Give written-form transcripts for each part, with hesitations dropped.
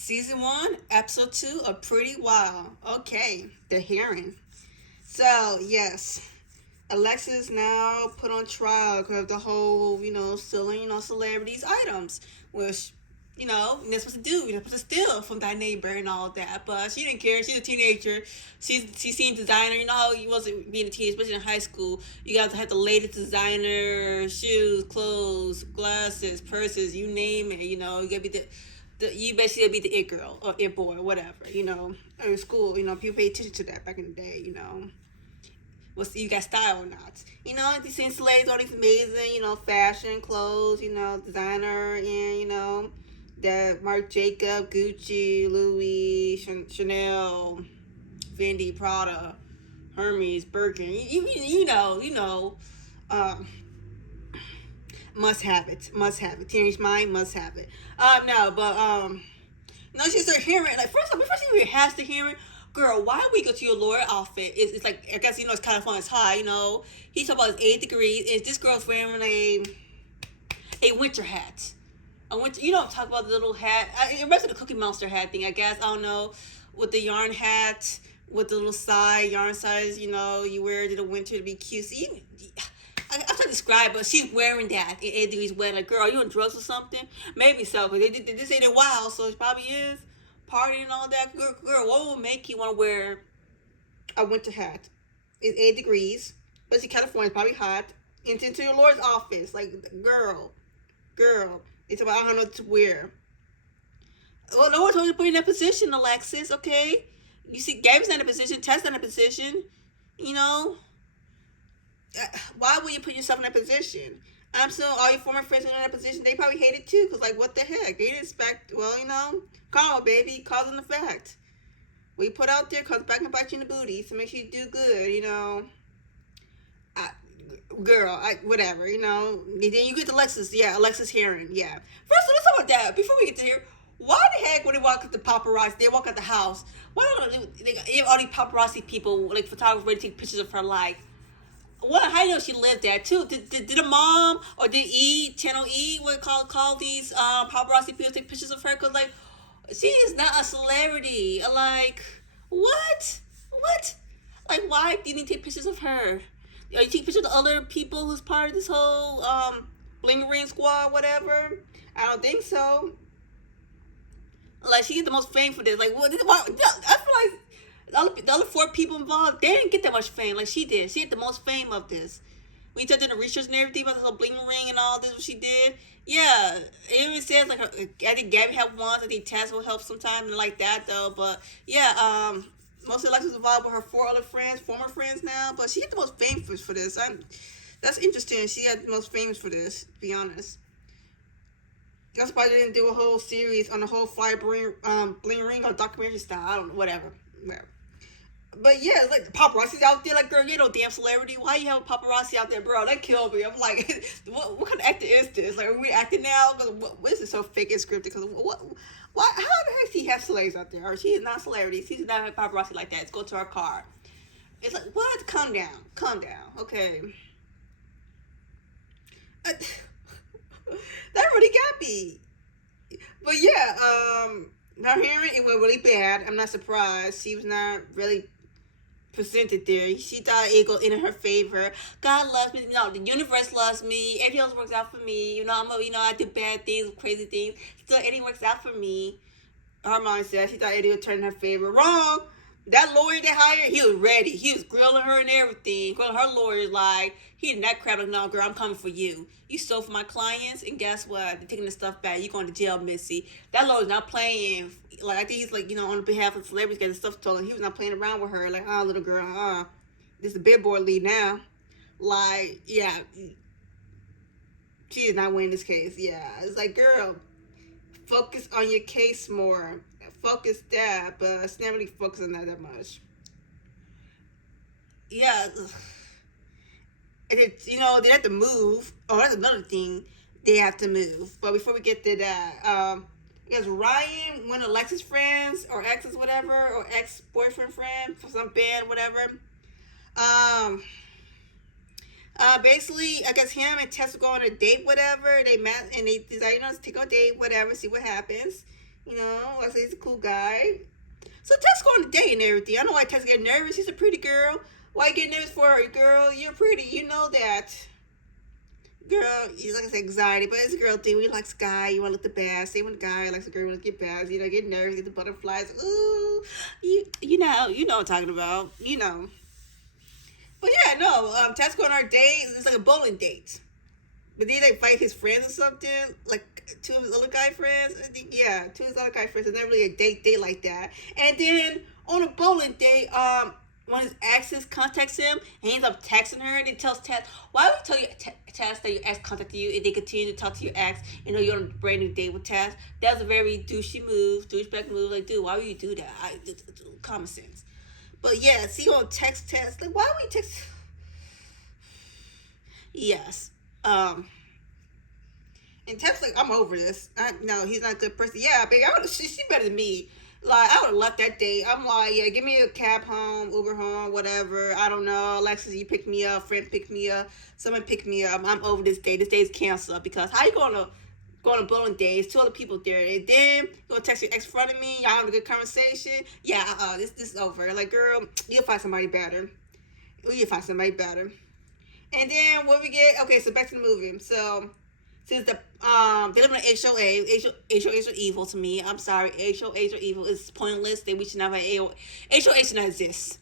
Season 1, Episode 2 of Pretty Wild. Okay, the hearing. So, yes, Alexis now put on trial because of the whole, stealing, celebrities' items, which, you're not supposed to do. You're not supposed to steal from thy neighbor and all that. But she didn't care. She's a teenager. She's seen designer. You know how you wasn't being a teenager, especially in high school. You got to have the latest designer shoes, clothes, glasses, purses, you name it. You gotta be you basically be the it girl or it boy or whatever, or in school, people pay attention to that back in the day, what's you got style or not. These things slaves all these amazing, fashion, clothes, designer and that Marc Jacob, Gucci, Louis, Chanel, Fendi, Prada, Hermes, Birkin, uh, must have it. Must have it. Teenage Mind must have it. No, but no, she's her hearing. Like first of all, before she even has the hearing, girl, why we go to your lawyer outfit? It's like I guess it's kind of fun. It's high. He's talking about his 8 degrees. Is this girl's wearing a winter hat? A winter. You don't talk about the little hat. It reminds me of the Cookie Monster hat thing. I guess I don't know with the yarn hat with the little side yarn size. You wear it in the winter to be cute. See, I'm trying to describe, but she's wearing that in 8 degrees weather. Like, girl, are you on drugs or something? Maybe so, because they did this ain't a while, so it probably is partying and all that. Girl, what will make you want to wear a winter hat? It's 8 degrees, but it's in California, it's probably hot. Into your Lord's office, like, girl, it's about I don't know what to wear. Well, no one told you to put you in that position, Alexis. Okay, you see, Gabby's not in a position, Tess not in a position. You know, why would you put yourself in that position? I'm still all your former friends in that position. They probably hate it too, cause like what the heck? They didn't expect. Well, karma, baby, cause and effect. What you put out there comes back and bite you in the booty. So make sure you do good. I, girl, whatever. Then you get to Alexis. Yeah, Alexis Heron. Yeah. First, let's talk about that before we get to here. Why the heck when they walk at the paparazzi, they walk at the house? Why don't they have all these paparazzi people, like photographers, ready to take pictures of her, like? What? How do you know she lived there too? Did a mom or did Channel E, what call these paparazzi people take pictures of her? Cause like she is not a celebrity. Like what? Like why do you need to take pictures of her? Are you taking pictures of other people who's part of this whole bling ring squad, whatever? I don't think so. Like she get the most fame for this. Like what? I feel like the other four people involved, they didn't get that much fame like she did. She had the most fame of this. When you started doing the research and everything about the whole bling ring and all this, what she did, yeah, it even says like I think Gabby had one. I think Taz will help sometime and like that though. But yeah, most of Alexis was involved with her four other friends, former friends now. But she had the most fame for this. That's interesting. She had the most famous for this. To be honest. That's why they didn't do a whole series on the whole bling ring or documentary style. I don't know, whatever. But yeah, it's like the paparazzi's out there. Like, girl, you ain't no damn celebrity. Why you have a paparazzi out there, bro? That killed me. I'm like, what kind of acting is this? Like, are we acting now? Because what is this so fake and scripted? Because why? How the heck does he have celebrities out there? Or she is not a celebrity. She's not a paparazzi like that. Let's go to her car. It's like, what? Calm down. Okay. Uh, that really got me. But yeah, her hearing it went really bad. I'm not surprised. She was not really presented there. She thought it go in her favor. God loves me. No, the universe loves me. Everything else works out for me. I do bad things, crazy things. Still, Eddie works out for me. Her mindset. She thought Eddie would turn in her favor. Wrong. That lawyer they hired, he was ready. He was grilling her and everything. Grilling her lawyers like, he did that crap like, no, girl, I'm coming for you. You stole from my clients, and guess what? They're taking the stuff back. You're going to jail, Missy. That lawyer's not playing. Like, I think he's like, on behalf of celebrities getting stuff stolen. He was not playing around with her. Like, little girl, this is the billboard lead now. Like, yeah, she is not winning this case. Yeah, it's like, girl, focus on your case more. Focus that, but it's not really focusing on that much. Yeah, and they have to move. Oh, that's another thing. They have to move. But before we get to that, I guess Ryan, one of Alexis' friends or exes, whatever, or ex-boyfriend friend for some band, whatever. Um, Basically, I guess him and Tess will go on a date, whatever. They met and they decided, to take a date, whatever, see what happens. You know, like I say, he's a cool guy. So Tess going to date and everything. I know why Tess get nervous. She's a pretty girl. Why you get nervous for her, girl? You're pretty. You know that. Girl, you like I say anxiety, but it's a girl thing. We like guy, you want to look the best. Same with guy likes a girl want to get best. You know, get nervous, get the butterflies. Ooh, you know what I'm talking about. You know. But yeah, no. Tess going on our date. It's like a bowling date. But then they fight his friends or something, like two of his other guy friends. I think, yeah, two of his other guy friends. It's not really a date like that. And then on a bowling date, one of his exes contacts him and he ends up texting her and he tells Tess, why would you tell your Tess that your ex contacted you and they continue to talk to your ex and know you're on a brand new date with Tess? That was a very douchebag move. Like, dude, why would you do that? It's common sense. But yeah, see you on text Tess. Like, why would you text? Yes. And Tess like, I'm over this. No, he's not a good person. Yeah, baby, she better than me. Like, I would have left that day. I'm like, yeah, give me a cab home, Uber home, whatever. I don't know. Alexis, you pick me up. Friend pick me up. Someone pick me up. I'm over this day. This day is canceled because how you gonna go on a bowling day? It's two other people there. And then you gonna text your ex in front of me. Y'all having a good conversation. Yeah, this is over. Like, girl, you'll find somebody better. You'll find somebody better. And then what we get? Okay, so back to the movie. So since they live in an HOA, HOAs are evil to me. I'm sorry, HOAs are evil. It's pointless. We should never have HOA should not exist.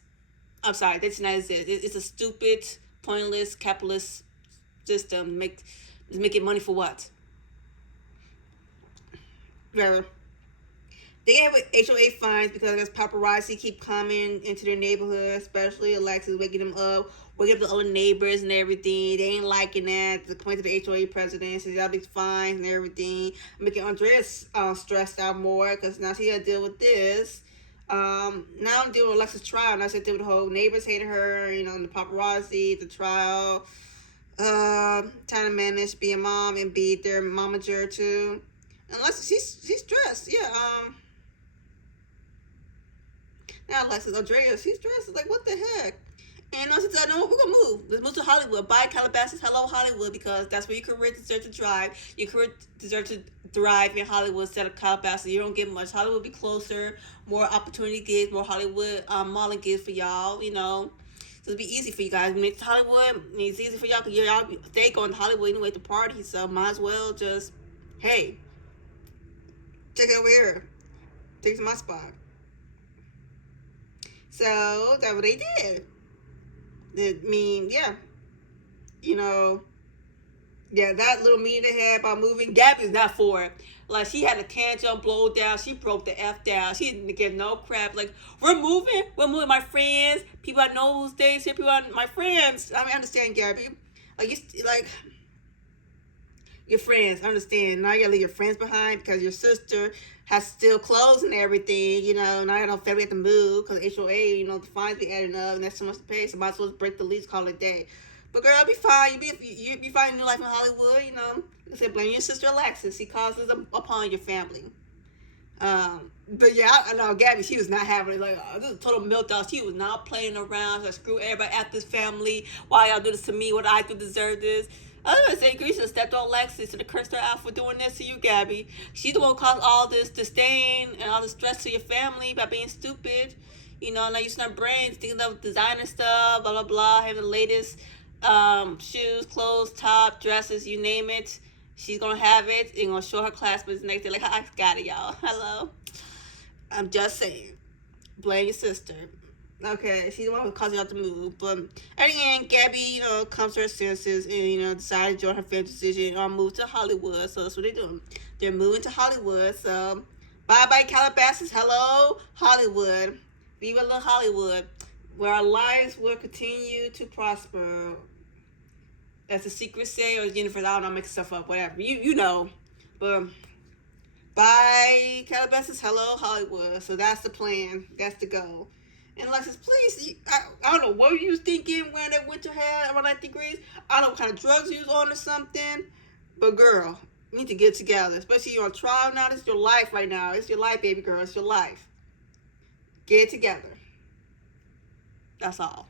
I'm sorry, they should not exist. It's a stupid, pointless, capitalist system. Making money for what? Whatever. They have HOA fines because there's paparazzi keep coming into their neighborhood, especially Alexis waking them up, waking up the other neighbors and everything. They ain't liking that. The complaint to the HOA president says y'all be fines and everything, making Andreas stressed out more because now she got to deal with this. Now I'm dealing with Alexis' trial. Now she deal with the whole neighbors hating her, you know, and the paparazzi, the trial. Trying to manage being a mom and be their momager too. Unless she's stressed, yeah. Now Alexis Andreas, she's dressed like what the heck? And she said, no, we're gonna move. Let's move to Hollywood. Bye Calabasas, hello Hollywood, because that's where your career deserves to thrive. Your career deserves to thrive in Hollywood instead of Calabasas. You don't get much. Hollywood will be closer, more opportunity gigs, more Hollywood modeling gigs for y'all, you know. So it'll be easy for you guys. When it's Hollywood, it's easy for y'all because y'all stay going to Hollywood anyway to party, so might as well just, hey, check it over here. Take my spot. So that's what they did. I mean, yeah. You know, yeah, that little meeting they had about moving, Gabby's not for it. Like, she had a tantrum, blow down. She broke the F down. She didn't give no crap. Like, we're moving, my friends. People I know who stays here. People are my friends. I mean, I understand, Gabby. Like, your friends, I understand. Now you gotta leave your friends behind because your sister has still clothes and everything, you know. Now you don't family have to move because HOA, you know, the fines be adding up and that's so much to pay. So might as well break the lease, call it a day. But girl, be fine. You be fine in your life in Hollywood, you know. Like I said, blame your sister Alexis. She causes upon your family. But yeah, I know Gabby, she was not having it. Like, this is a total meltdown. She was not playing around. Like, screw everybody at this family. Why y'all do this to me? What I do deserve this? I was gonna say, Greece should have stepped on Lexus and cursed her out for doing this to you, Gabby. She's the one who caused all this disdain and all the stress to your family by being stupid. You know, not using her brains, thinking of designer stuff, blah, blah, blah, having the latest shoes, clothes, top, dresses, you name it. She's gonna have it and gonna show her classmates next day. Like, I got it, y'all. Hello. I'm just saying. Blame your sister. Okay, she's the one who caused y'all to move. But at the end, Gabby, you know, comes to her senses and, you know, decides to join her family decision and move to Hollywood. So that's what they're doing. They're moving to Hollywood. So bye-bye Calabasas. Hello, Hollywood. Viva la Hollywood. Where our lives will continue to prosper. As the secret say, or Jennifer, I don't know, I'm making stuff up, whatever. You know. But bye Calabasas. Hello, Hollywood. So that's the plan. That's the goal. And Alexis, please, I don't know what you was thinking when that winter had around 90 degrees. I don't know what kind of drugs you was on or something. But girl, you need to get together. Especially you're on trial now. This is your life right now. It's your life, baby girl. It's your life. Get it together. That's all.